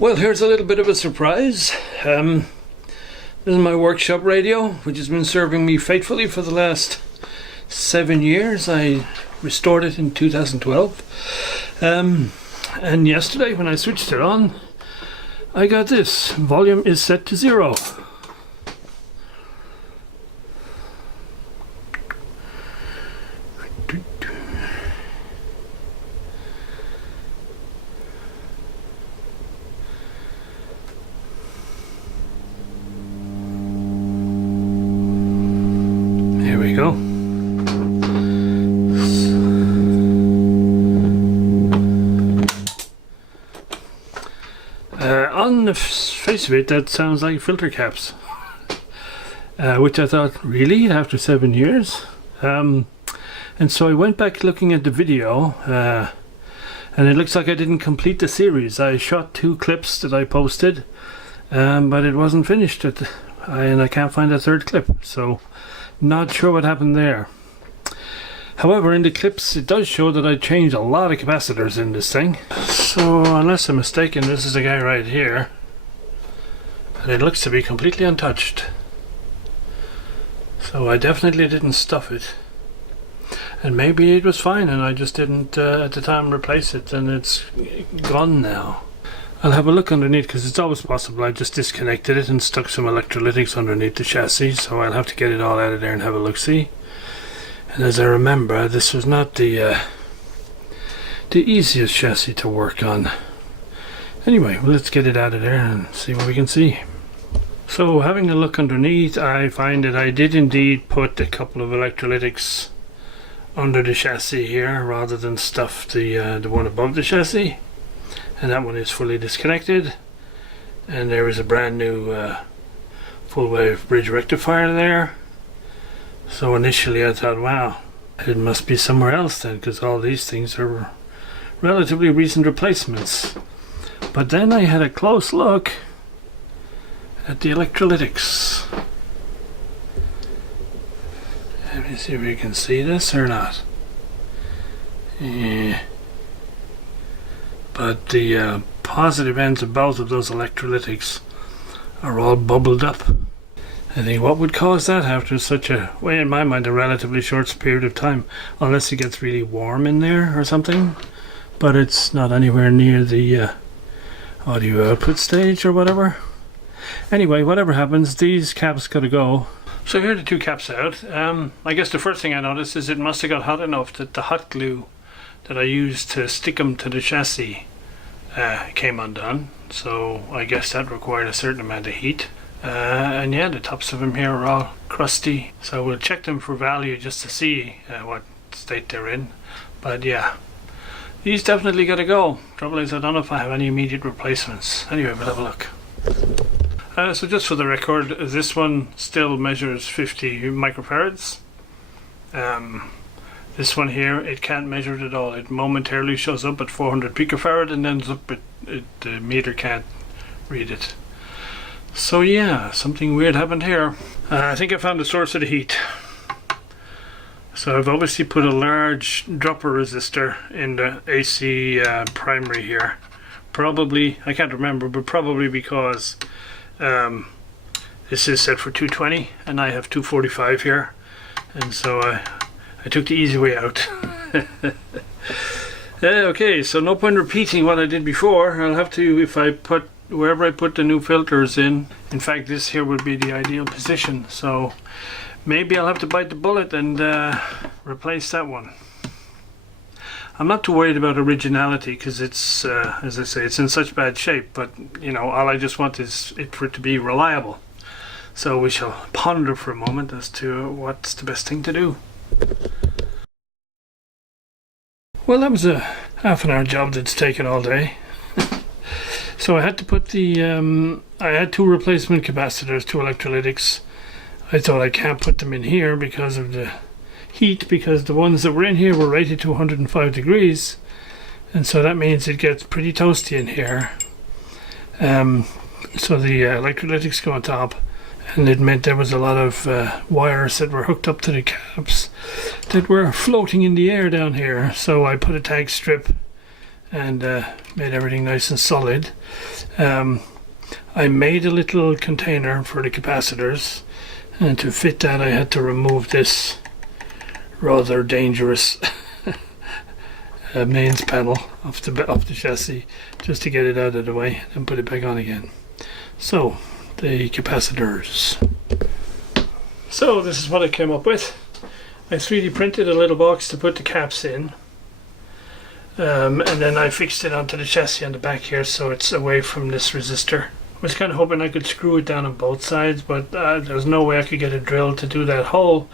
Well, here's a little bit of a surprise. This is my workshop radio, which has been serving me faithfully for the last 7 years. I restored it in 2012. And yesterday when I switched it on, I got this. Volume is set to 0. Here we go. On the face of it, that sounds like filter caps, which I thought, really, after 7 years? And so I went back looking at the video, and it looks like I didn't complete the series. I shot 2 clips that I posted, but it wasn't finished, and I can't find a 3rd clip, so not sure what happened there. However, in the clips it does show that I changed a lot of capacitors in this thing. So unless I'm mistaken, this is the guy right here, and it looks to be completely untouched. So I definitely didn't stuff it, and maybe it was fine and I just didn't at the time replace it, and it's gone now. I'll have a look underneath, because it's always possible I just disconnected it and stuck some electrolytics underneath the chassis, so I'll have to get it all out of there and have a look-see. And as I remember, this was not the easiest chassis to work on. Anyway, well, let's get it out of there and see what we can see. So having a look underneath, I find that I did indeed put a couple of electrolytics under the chassis here, rather than stuff the one above the chassis. And that one is fully disconnected. And there is a brand new full wave bridge rectifier there. So initially I thought, wow, it must be somewhere else then, because all these things are relatively recent replacements. But then I had a close look at the electrolytics. Let me see if you can see this or not. Yeah. But the positive ends of both of those electrolytics are all bubbled up. I think what would cause that after such a, well, in my mind, a relatively short period of time, unless it gets really warm in there or something. But it's not anywhere near the audio output stage or whatever. Anyway, whatever happens, these caps gotta go. So here are the 2 caps out. I guess the first thing I noticed is it must have got hot enough that the hot glue that I used to stick them to the chassis came undone. So I guess that required a certain amount of heat. And yeah, the tops of them here are all crusty, so we'll check them for value just to see what state they're in. But yeah, these definitely gotta go. Trouble is, I don't know if I have any immediate replacements. Anyway, we'll have a look. So just for the record, this one still measures 50 microfarads. This one here, it can't measure it at all. It momentarily shows up at 400 picofarad and ends up the meter can't read it. So yeah, something weird happened here. I think I found the source of the heat. So I've obviously put a large dropper resistor in the AC primary here. Probably, I can't remember, but probably because this is set for 220 and I have 245 here. And so I took the easy way out. Okay, so no point repeating what I did before. I'll have to, if I put wherever I put the new filters in fact this here would be the ideal position, so maybe I'll have to bite the bullet and replace that one. I'm not too worried about originality, because it's as I say, it's in such bad shape, but you know, all I just want is it for it to be reliable. So we shall ponder for a moment as to what's the best thing to do. Well, that was a half-an-hour job that's taken all day. So I had to put the, I had 2 replacement capacitors, 2 electrolytics. I thought I can't put them in here because of the heat, because the ones that were in here were rated to 105 degrees. And so that means it gets pretty toasty in here. So the electrolytics go on top. And it meant there was a lot of wires that were hooked up to the caps that were floating in the air down here. So I put a tag strip and made everything nice and solid. I made a little container for the capacitors, and to fit that I had to remove this rather dangerous mains panel off the chassis, just to get it out of the way and put it back on again. So the capacitors. So this is what I came up with. I 3D printed a little box to put the caps in, and then I fixed it onto the chassis on the back here so it's away from this resistor. I was kind of hoping I could screw it down on both sides, but there's no way I could get a drill to do that hole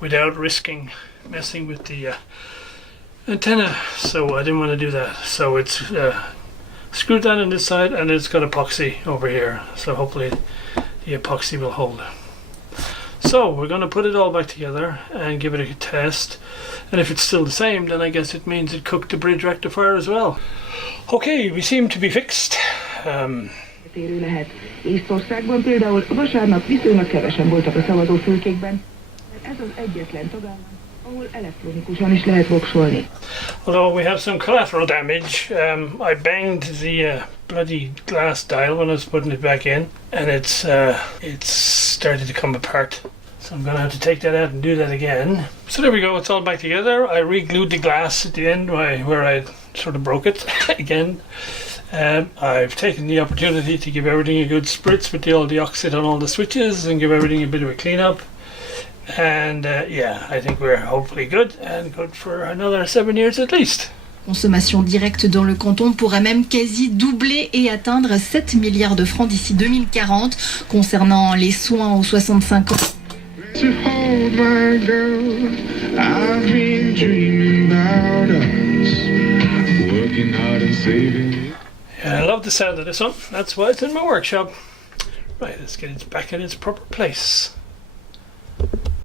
without risking messing with the antenna, so I didn't want to do that. So it's screwed down on this side, and it's got epoxy over here, so hopefully the epoxy will hold. So we're going to put it all back together and give it a test, and if it's still the same, then I guess it means it cooked the bridge rectifier as well. Okay, we seem to be fixed. Észtországban például vasárnap viszonylag kevesen voltak a szavazófülkékben. Ez az egyetlen tagállam, ahol elektronikusan is lehet voksolni. Although we have some collateral damage, I banged the bloody glass dial when I was putting it back in, and it's started to come apart. So I'm going to have to take that out and do that again. So there we go, it's all back together. I re-glued the glass at the end where I sort of broke it again. I've taken the opportunity to give everything a good spritz with all the oxide on all the switches and give everything a bit of a clean up. And yeah, I think we're hopefully good, and good for another 7 years at least. Consommation directe dans le canton pourrait même quasi doubler et atteindre 7 milliards de francs d'ici 2040. Concernant les soins aux 65 ans. Yeah, I love the sound of this one. That's why it's in my workshop. Right, let's get it back in its proper place.